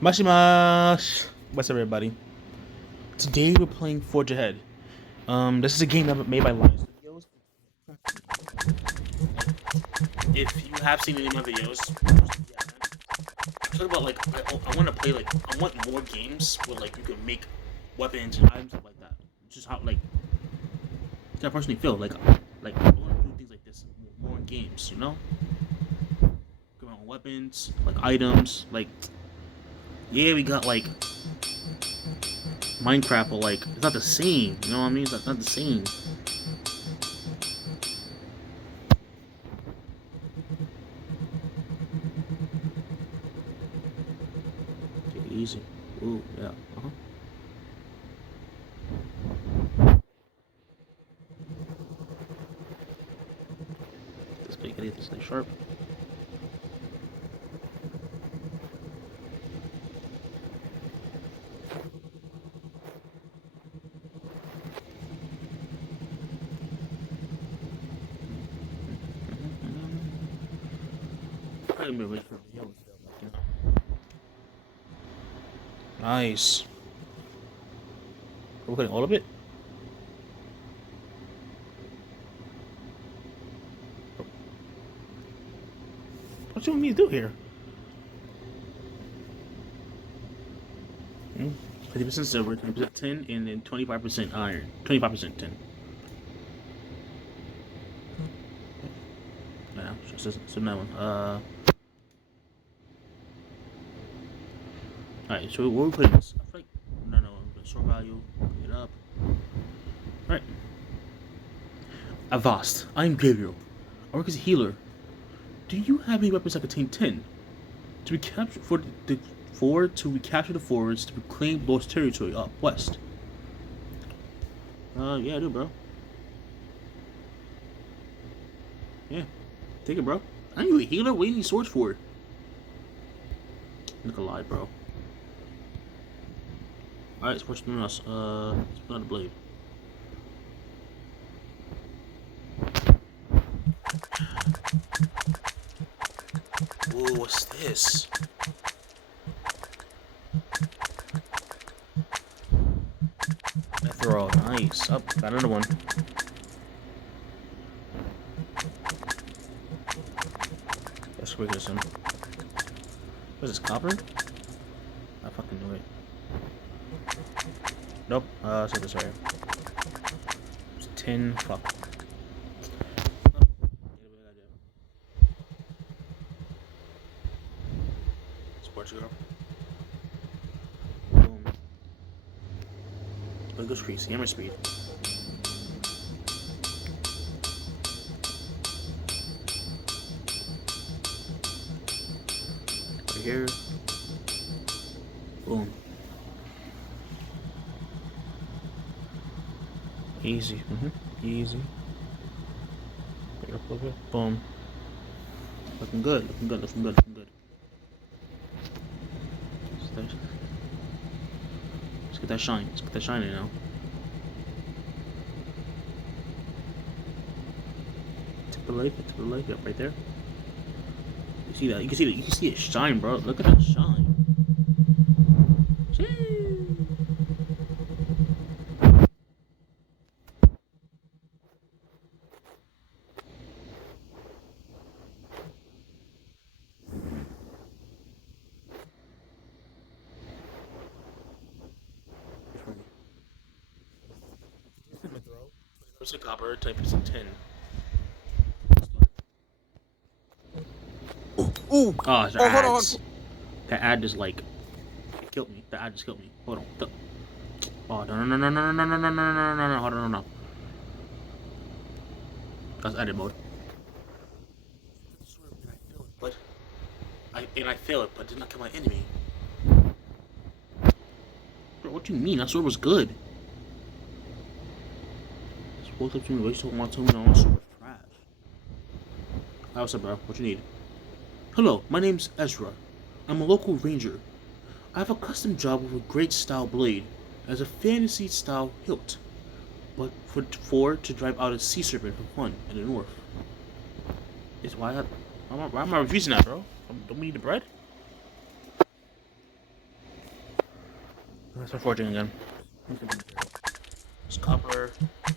Mashimash! What's up, everybody? Today we're playing Forge Ahead. This is a game that made by Lion Studios. If you have seen any of my videos, I'm talking about like I want to play like I want more games where like you can make weapons and items stuff like that. Just how like I personally feel like I want to do things like this more in games. You know, come on weapons like items like yeah we got like Minecraft, but like it's not the same. You know what I mean? It's not the same. Take it easy. Ooh, yeah. This big, gotta get this thing sharp. Nice. We're putting all of it? What you want me to do here? 50% silver, 20% tin, and then 25% iron. 25% tin. Yeah, so that one. Alright, so where are we putting this? I feel like, no, I'm gonna store value, pick it up. Alright. Avast, I'm Gabriel. I work as a healer. Do you have any weapons that contain tin? To recapture to recapture the forest to reclaim lost territory up west. Yeah, I do, bro. Yeah, take it, bro. I ain't you a healer. What do you need swords for? Look alive, bro. All right, sports something else. Let's put on the blade. Whoa, what's this? Throw, nice. Up, got another one. Let's quick this in. What is this, copper? I fucking knew it. Nope. So this right here. It's tin. Fuck. Sports girl. Boom. Look, goes crease. Hammer speed. Right here. Boom. Easy. Easy. Pick up a little bit. Boom. Looking good. Looking good. Looking good. Looking good. Let's get that shine. Let's get that shine in now. Tip of the light. Tip of the light. Yep, right there. You see that? You can see that. You can see it shine, bro. Look at that shine. There's a copper, 10% tin. Ooh! Oh, it's ads. That ad just like it killed me. The ad just killed me. Hold on. Oh no. Hold on, no. That's edit mode. I fail it, but did not kill my enemy. Bro, what do you mean? That sword was good. Just woke up to me, waste so much time on sword was trash. Hi, what's up, bro? What you need? Hello, my name's Ezra. I'm a local ranger. I have a custom job with a great style blade as a fantasy style hilt, but for to drive out a sea serpent for fun in the north. It's why am I refusing that, bro? Don't we need the bread? That's my forging again. It's copper. I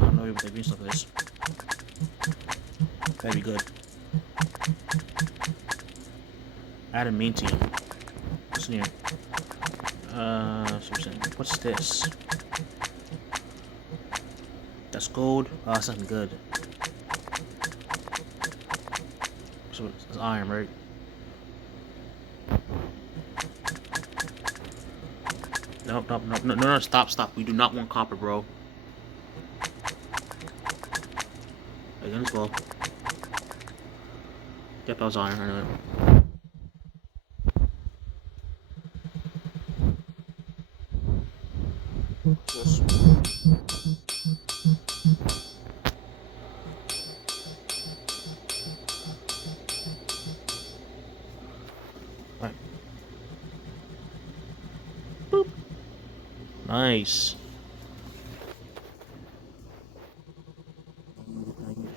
don't know what the green stuff is. That'd be good. Adamantium. What's in here? What's this? That's gold. Oh, that's something good. So it's iron, right? No, stop. We do not want copper, bro. Again as well. Yep, that was iron, I know it. Yes. Alright. Boop. Nice.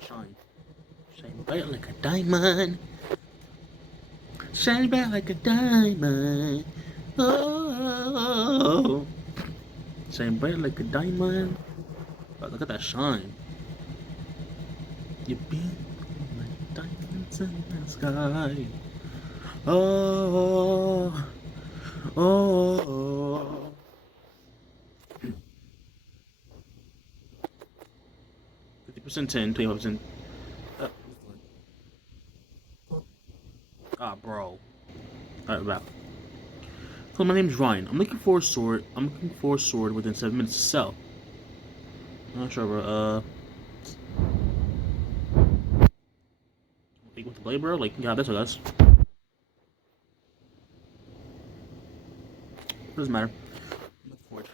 Shine. Shine bright like a diamond. Shine bright like a diamond. Oh. Shine bright like a diamond. Oh, look at that shine. You beam like diamonds in the sky. Oh. Oh. 50% 10, 25%. Ah, bro. Alright, back. Hello, my name's Ryan. I'm looking for a sword. Within 7 minutes to sell. I'm not sure, bro. Like with the blade, bro? Like, yeah, this or this. Doesn't matter. Look for it.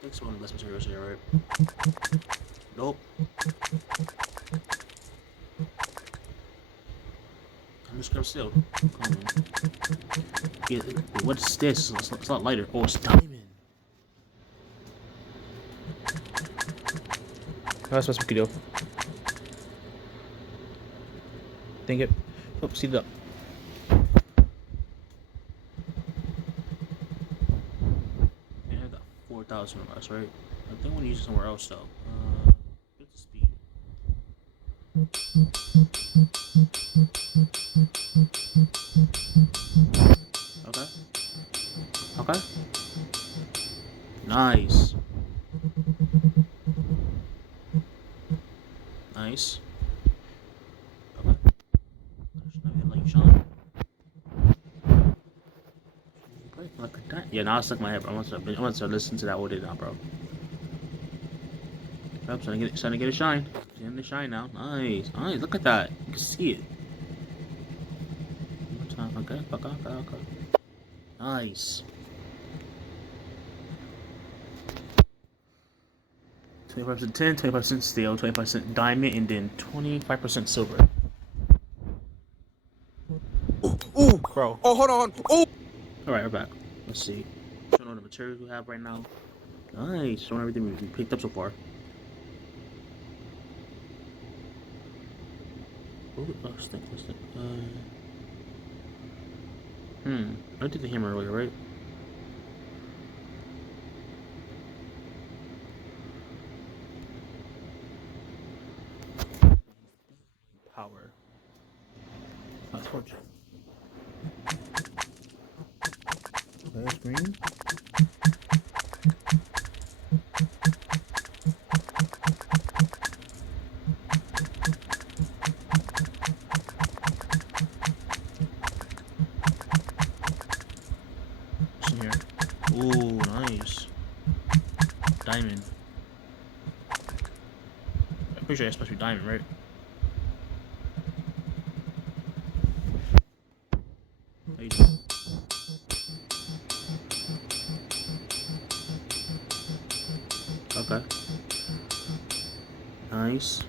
Thanks for one of the best materials here, right? Nope. I'm just gonna steal. Yeah, what's this? It's not lighter. Oh, it's diamond. That's what we could do. Think it. Oh, see it up. Yeah, I got 4,000 of us, right? I think I want to use it somewhere else though. What's the speed? Okay. Okay. Nice. Nice. Okay. Like Sean. Like that. Yeah, now it's stuck in my head, bro. I want to start listening to that audio now, bro. I'm starting to get a shine. Getting the shine now. Nice. Nice. Look at that. You can see it. Okay. Nice. 25% tin, 25% steel, 25% diamond, and then 25% silver. Ooh, bro. Oh, hold on. Oh. Alright, we're back. Let's see. Showing all the materials we have right now. Nice. Showing everything we picked up so far. Oh, let's think. I did the hammer earlier, right? Power. That's torch. Okay, that's green. What's in here? Ooh, nice. Diamond. I'm pretty sure it's supposed to be diamond, right? How you doing? Okay. Nice.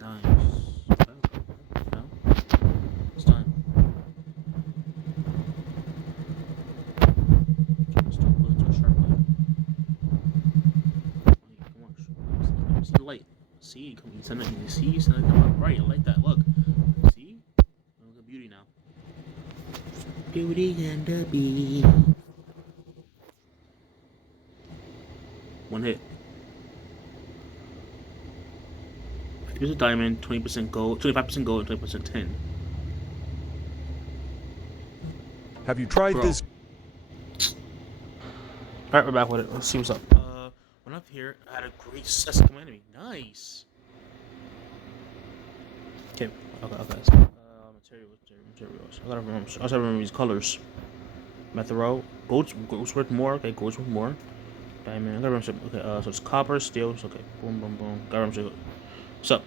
Nice. Okay. No? It's time. Stop See, you send it. You see, you send it come up right. I like that. Look, see, look at beauty now. Beauty and the Beast. One hit. Here's a diamond, 20% gold, 25% gold, and 20% tin. Have you tried this? Alright, we're back with it. Let's see what's up. When up here, I had a great success come enemy. Nice. Okay, okay. Materials. I gotta remember these colors. Methero. Gold's worth more. Okay, gold's worth more. Diamond. I gotta remember. Okay, so it's copper, steel. Okay, boom, boom, boom. Gotta remember. What's up?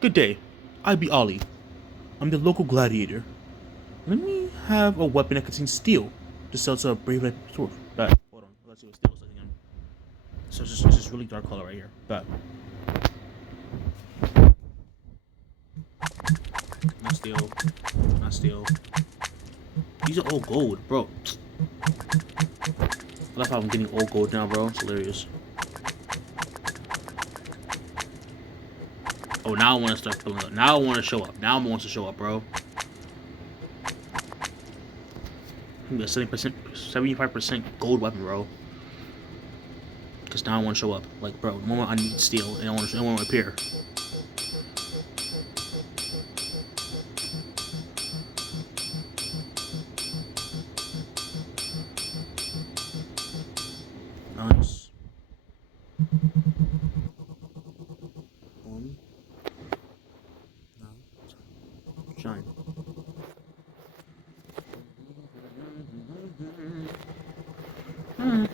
Good day. I be Ollie. I'm the local gladiator. Let me have a weapon that contains steel to sell to a brave like sword. Hold on. Let's see what steel is like again. So it's just really dark color right here. Not steel. Not steel. These are all gold, bro. That's how I'm getting all gold now, bro. It's hilarious. Oh, now I want to start filling up. Now I want to show up. Now I want to show up, bro. I'm got 70%, 75% gold weapon, bro. Because now I want to show up. Like, bro, the moment I need steel and I want to repair. Nice. Boom. Now, shine. I'm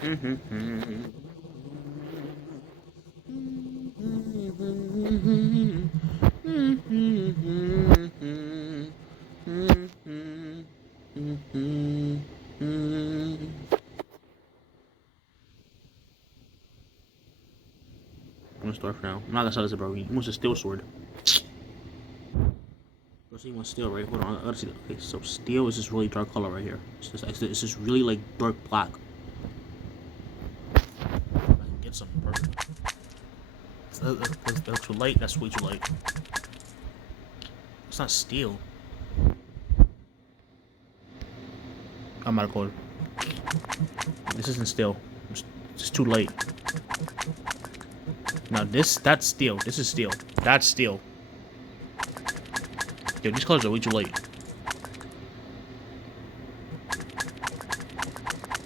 gonna start for now. I'm not gonna sell this, bro. He wants a steel sword. Bro, so he wants steel, right? Hold on, I gotta see that. Okay, so steel is this really dark color right here. It's just really like dark black. I can get something perfect. That's too light. That's way too light. It's not steel. I'm out of gold. This isn't steel. It's too light. Now that's steel. This is steel. That's steel. Yo, these colors are way too light.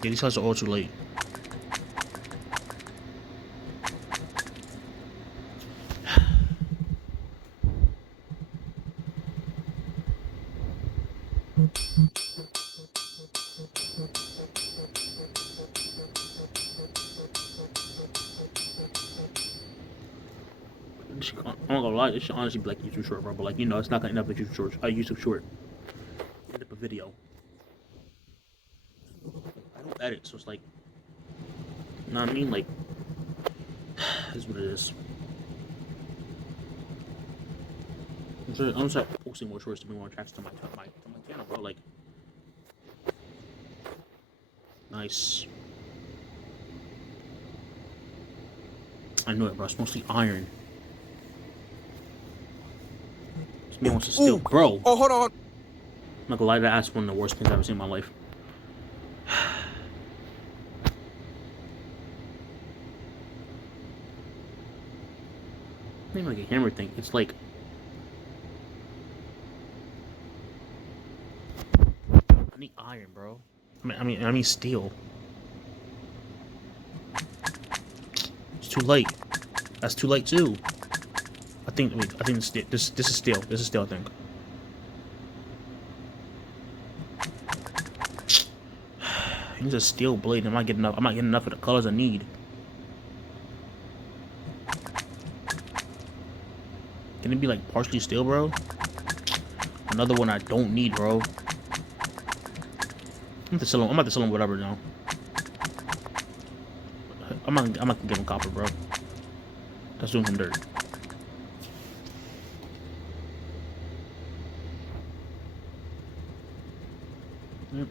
Yeah, these colors are all too light. I'm not gonna lie, it should honestly be like YouTube short, bro. But like, you know, it's not gonna end up a YouTube short. YouTube short. End up a video. I don't edit, so it's like, you know what I mean? Like, this is what it is. I'm gonna start posting more shorts to be more attracted to my channel, bro. Like, nice. I know it, bro. It's mostly iron. This man wants to steal, bro. Oh, hold on. I'm not gonna lie, that's one of the worst things I've ever seen in my life. It's not even like a hammer thing. It's like, I need iron, bro. I mean steel. It's too light. That's too light too. I think this is steel. This is steel, I think. It's a steel blade. I'm not getting enough of the colors I need. Can it be like partially steel, bro? Another one I don't need, bro. I'm about to sell him whatever now. I'm not gonna give him copper, bro. That's doing some dirt. Yep.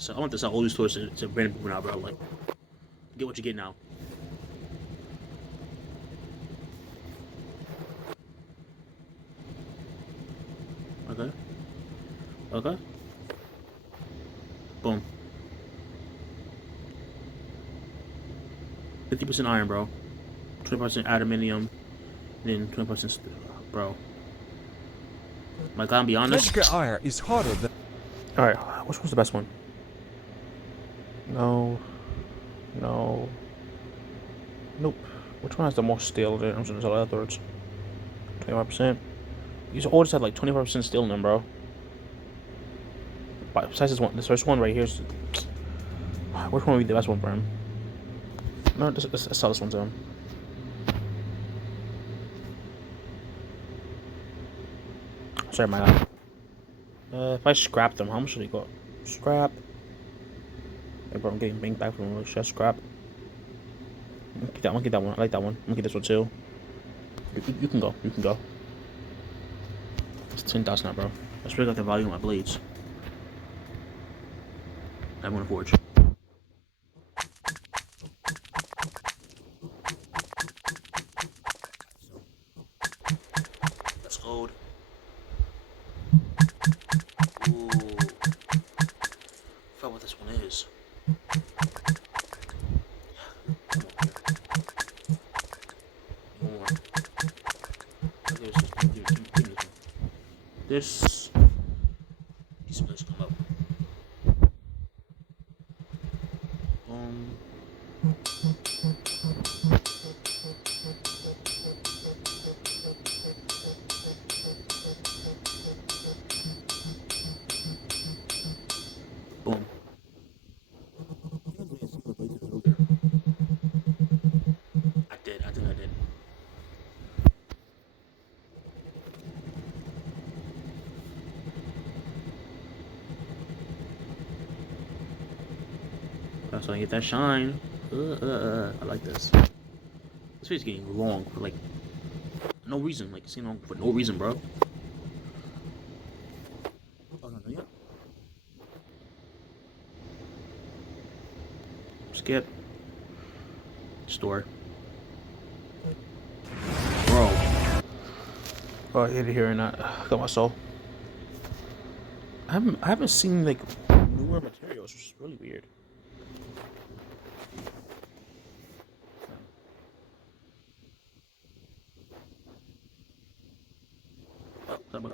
So I want to sell all these toys to random people now, bro. Like, get what you get now. Okay. Okay. Boom. 50% iron, bro. 20% aluminium. Then 20% bro. Like, I gotta be honest. Edgar iron is harder than. Alright, which one's the best one? No. No. Nope. Which one has the most steel in it? I'm just gonna tell afterwards. 25%. These all just have like 25% steel in them, bro. But besides this first one right here is. Which one would be the best one for him? No, let's sell this one to him. Sorry, my God. If I scrap them, how much should they go? Scrap. Hey, bro, I'm getting bank back from him. Just scrap. Get that one, get that one. I like that one. I'm gonna get this one too. You can go. You can go. It's 10,000 now, bro. Let's break out the value of my blades. I want to forge. That's gold. Ooh. I forgot what this one is. One more. Give me this one. These blades come up. Boom. I did. That's why I get that shine. I like this. This video's getting long for like no reason. Like it's getting long for no reason, bro. Oh no, yeah. Skip. Store. Bro. Oh, I hate it hearing that. Got my soul. I haven't seen like newer materials, which is really weird. Oh, that was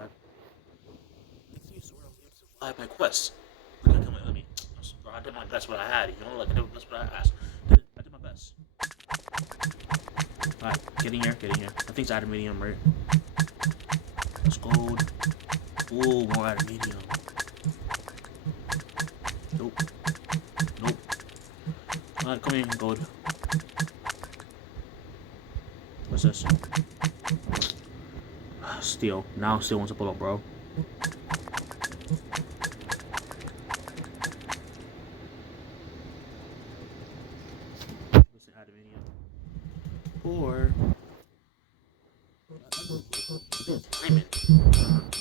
I have my quest. I mean, I did my best what I had, you know, like I did that's what I asked. I did my best. Alright, get in here. I think it's aluminium, right? It's gold. Ooh, more aluminium. Nope. Alright, come in, gold. What's this? Steel. Now steel wants to pull up, bro. Listen, aluminium. Or diamond.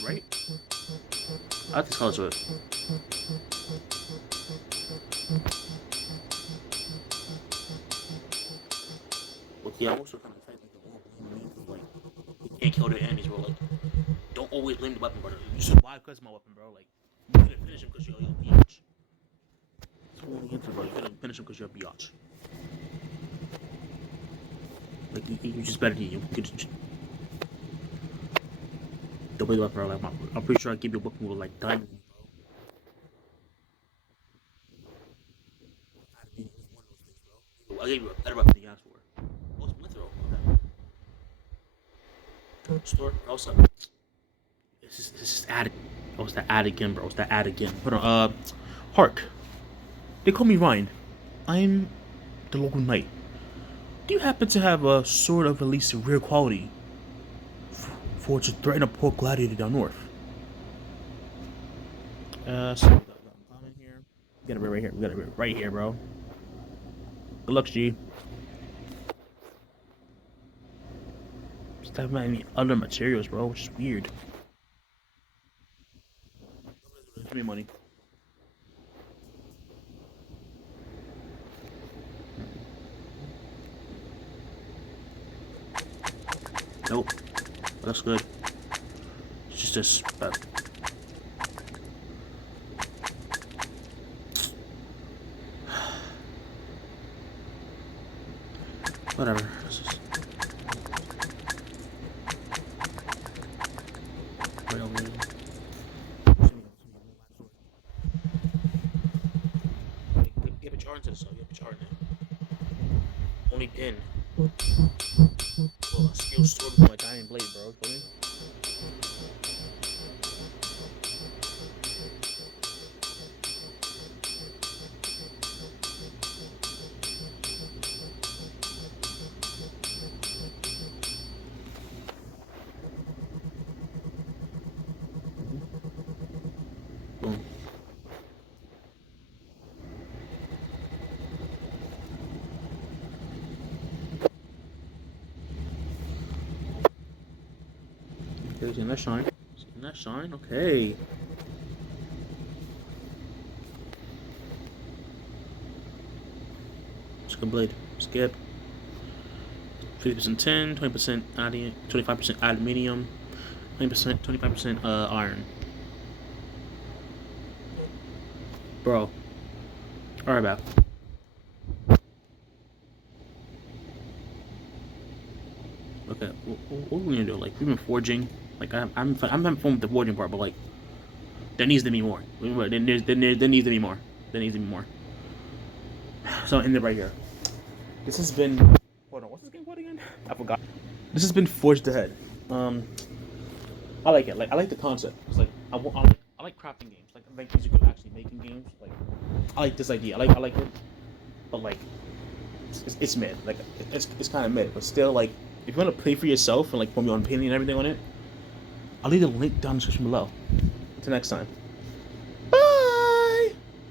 Right? I like this color to it. Well, yeah, I'm also kind of fight like the whole blame me, like you can't kill their enemies, bro. Like, don't always blame the weapon, brother. You survive because of my weapon, bro. Like, you couldn't finish him because you're a biatch. That's what we're into, bro. You couldn't finish him because you're a biatch. Like, you just better than you. The way the weapon, bro. Like, I'm pretty sure I give you a weapon with like diamonds. I gave you a better weapon than you asked for. Oh, it's Withrow. Okay. Store. Also, this is ad. Oh, it's that ad again, bro. It's that ad again. Hold on. Hark. They call me Ryan. I'm the local knight. Do you happen to have a sword of at least rare quality for to threaten a poor gladiator down north? So we got common here. We got it right here. We got it right here, bro. Good luck, G. Just have any other materials, bro, which is weird. Give me money. Nope. That's good. It's just this. Whatever. This is... Right over here. Get a jar into this, get a jar in there. Only pin. Well, a steel sword with my diamond blade, bro. Feel me? Boom. Okay, getting that shine. Getting that shine. Okay. Second blade. Skip. 50% tin, 20% iron, 25% aluminium, 20%, 25% iron. Bro. Alright, back. Okay, what are we gonna do? Like, we've been forging. Like, I'm having fun with the forging part, but like, there needs to be more. There needs to be more. There needs to be more. So I'll end it right here. This has been. Hold on, what's this game called again? I forgot. This has been Forged Ahead. I like it. Like, I like the concept. It's like I like crafting games. Like things you could actually make in games. Like, I like this idea. I like it, but like, it's mid. Like, it's kind of mid, but still, like, if you want to play for yourself and like put me on opinion and everything on it, I'll leave the link down in the description below. Until next time.